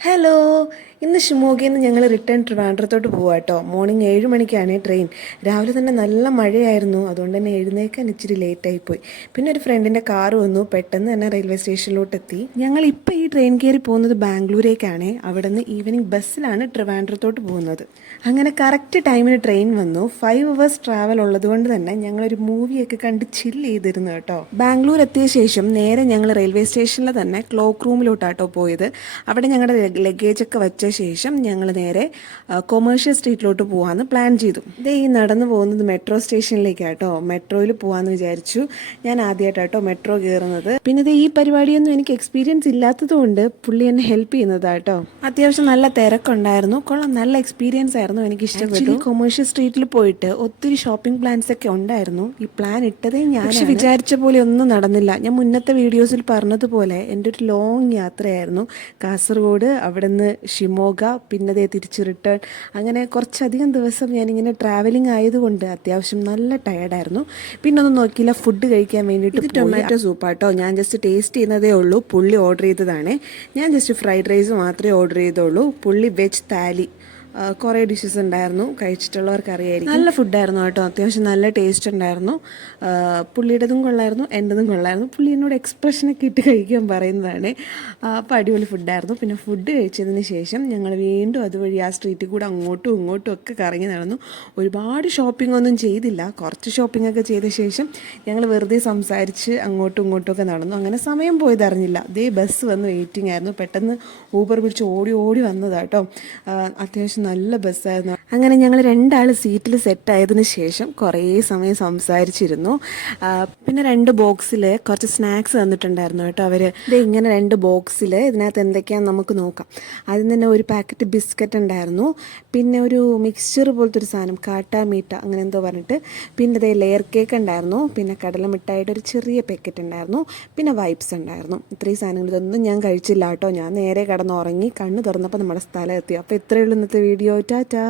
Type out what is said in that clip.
Hello, ഇന്ന് ഷിമോഗയിൽ നിന്ന് ഞങ്ങൾ റിട്ടേൺ ട്രിവാൻഡ്രത്തോട്ട് പോവാം കേട്ടോ. മോർണിംഗ് 7 മണിക്കാണ് ട്രെയിൻ. രാവിലെ തന്നെ നല്ല മഴയായിരുന്നു, അതുകൊണ്ട് തന്നെ എഴുന്നേക്കാൻ ഇച്ചിരി ലേറ്റായിപ്പോയി. പിന്നെ ഒരു ഫ്രണ്ടിൻ്റെ കാർ വന്നു, പെട്ടെന്ന് തന്നെ റെയിൽവേ സ്റ്റേഷനിലോട്ട് എത്തി. ഞങ്ങൾ ഇപ്പോൾ ഈ ട്രെയിൻ കയറി പോകുന്നത് ബാംഗ്ലൂരേക്കാണ്. അവിടെ നിന്ന് ഈവനിങ് ബസ്സിലാണ് ട്രിവാൻഡ്രത്തോട്ട് പോകുന്നത്. അങ്ങനെ കറക്റ്റ് ടൈമിന് ട്രെയിൻ വന്നു. 5 hours ട്രാവൽ ഉള്ളതുകൊണ്ട് തന്നെ ഞങ്ങളൊരു മൂവിയൊക്കെ കണ്ട് ചില്ല് ചെയ്തിരുന്നു കേട്ടോ. ബാംഗ്ലൂർ എത്തിയ ശേഷം നേരെ ഞങ്ങൾ റെയിൽവേ സ്റ്റേഷനിൽ തന്നെ ക്ലോക്ക് റൂമിലോട്ടാട്ടോ പോയത്. അവിടെ ഞങ്ങളുടെ ലഗേജൊക്കെ വെച്ച ശേഷം ഞങ്ങൾ നേരെ കൊമേഴ്ഷ്യൽ സ്ട്രീറ്റിലോട്ട് പോകാമെന്ന് പ്ലാൻ ചെയ്തു. ഇതേ ഈ നടന്നു പോകുന്നത് മെട്രോ സ്റ്റേഷനിലേക്കാട്ടോ. മെട്രോയിൽ പോകാമെന്ന് വിചാരിച്ചു. ഞാൻ ആദ്യമായിട്ടാട്ടോ മെട്രോ കയറുന്നത്. പിന്നെ ഇത് ഈ പരിപാടിയൊന്നും എനിക്ക് എക്സ്പീരിയൻസ് ഇല്ലാത്തതുകൊണ്ട് പുള്ളി എന്നെ ഹെൽപ്പ് ചെയ്യുന്നതാട്ടോ. അത്യാവശ്യം നല്ല തിരക്കുണ്ടായിരുന്നു. കൊള്ളാം, നല്ല എക്സ്പീരിയൻസ് ആയിരുന്നു, എനിക്ക് ഇഷ്ടപ്പെട്ടു. കൊമേഴ്ഷ്യൽ സ്ട്രീറ്റിൽ പോയിട്ട് ഒത്തിരി ഷോപ്പിംഗ് പ്ലാൻസ് ഒക്കെ ഉണ്ടായിരുന്നു. ഈ പ്ലാൻ ഇട്ടതേ ഞാൻ, പക്ഷെ വിചാരിച്ച പോലെ ഒന്നും നടന്നില്ല. ഞാൻ മുന്നത്തെ വീഡിയോസിൽ പറഞ്ഞതുപോലെ എൻ്റെ ഒരു ലോങ് യാത്രയായിരുന്നു. കാസർഗോഡ്, അവിടെ നിന്ന് ഷിമോഗ, പിന്നെ തിരിച്ച് റിട്ടേൺ. അങ്ങനെ കുറച്ചധികം ദിവസം ഞാനിങ്ങനെ ട്രാവലിംഗ് ആയതുകൊണ്ട് അത്യാവശ്യം നല്ല ടയർഡായിരുന്നു. പിന്നെ ഒന്നും നോക്കിയില്ല, ഫുഡ് കഴിക്കാൻ വേണ്ടിയിട്ട് ടൊമാറ്റോ സൂപ്പാട്ടോ. ഞാൻ ജസ്റ്റ് ടേസ്റ്റ് ചെയ്യുന്നതേ ഉള്ളൂ. പുള്ളി ഓർഡർ ചെയ്തതാണ്. ഞാൻ ജസ്റ്റ് ഫ്രൈഡ് റൈസ് മാത്രമേ ഓർഡർ ചെയ്തുള്ളൂ. പുള്ളി വെജ് താലി കുറേ ഡിഷസ് ഉണ്ടായിരുന്നു, കഴിച്ചിട്ടുള്ളവർക്ക് അറിയായിരിക്കും. നല്ല ഫുഡായിരുന്നു കേട്ടോ, അത്യാവശ്യം നല്ല ടേസ്റ്റ് ഉണ്ടായിരുന്നു. പുള്ളിയുടേതും കൊള്ളായിരുന്നു, എൻ്റെതും കൊള്ളായിരുന്നു. പുള്ളി എന്നോട് എക്സ്പ്രഷനൊക്കെ ഇട്ട് കഴിക്കാൻ പറയുന്നതാണ്. അപ്പോൾ അടിപൊളി ഫുഡായിരുന്നു. പിന്നെ ഫുഡ് കഴിച്ചതിന് ശേഷം ഞങ്ങൾ വീണ്ടും അതുവഴി ആ സ്ട്രീറ്റിൽ കൂടെ അങ്ങോട്ടും ഇങ്ങോട്ടും ഒക്കെ കറങ്ങി നടന്നു. ഒരുപാട് ഷോപ്പിംഗ് ഒന്നും ചെയ്തില്ല, കുറച്ച് ഷോപ്പിംഗ് ഒക്കെ ചെയ്ത ശേഷം ഞങ്ങൾ വെറുതെ സംസാരിച്ച് അങ്ങോട്ടും ഇങ്ങോട്ടും ഒക്കെ നടന്നു. അങ്ങനെ സമയം പോയതറിഞ്ഞില്ല. ദേ ബസ് വന്ന് വെയിറ്റിംഗ് ആയിരുന്നു. പെട്ടെന്ന് ഊബർ പിടിച്ച് ഓടി ഓടി വന്നതാട്ടോ. അത്യാവശ്യം നല്ല ബസ്സായിരുന്നു. അങ്ങനെ ഞങ്ങൾ 2 ആൾ സീറ്റിൽ സെറ്റായതിനു ശേഷം കുറേ സമയം സംസാരിച്ചിരുന്നു. പിന്നെ 2 ബോക്സിൽ കുറച്ച് സ്നാക്സ് തന്നിട്ടുണ്ടായിരുന്നു കേട്ടോ അവർ. ഇത് ഇങ്ങനെ 2 ബോക്സിൽ ഇതിനകത്ത് എന്തൊക്കെയാണെന്ന് നമുക്ക് നോക്കാം. അതിൽ തന്നെ ഒരു പാക്കറ്റ് ബിസ്ക്കറ്റ് ഉണ്ടായിരുന്നു, പിന്നെ ഒരു മിക്സ്ചർ പോലത്തെ ഒരു സാധനം, കാട്ടാ മീറ്റ അങ്ങനെ എന്തോ പറഞ്ഞിട്ട്, പിന്നെ ഇതേ ലെയർ കേക്ക് ഉണ്ടായിരുന്നു, പിന്നെ കടല മിഠായിട്ട് ഒരു ചെറിയ പാക്കറ്റ് ഉണ്ടായിരുന്നു, പിന്നെ വൈപ്സ് ഉണ്ടായിരുന്നു. ഇത്രയും സാധനങ്ങൾ. ഇതൊന്നും ഞാൻ കഴിച്ചില്ല കേട്ടോ. ഞാൻ നേരെ കിടന്നുറങ്ങി. കണ്ണ് തുറന്നപ്പോൾ നമ്മുടെ സ്ഥലം എത്തി. അപ്പോൾ ഇത്രയേ ഉള്ളൂ ഇന്നത്തെ വീഡിയോ. ടാറ്റാ.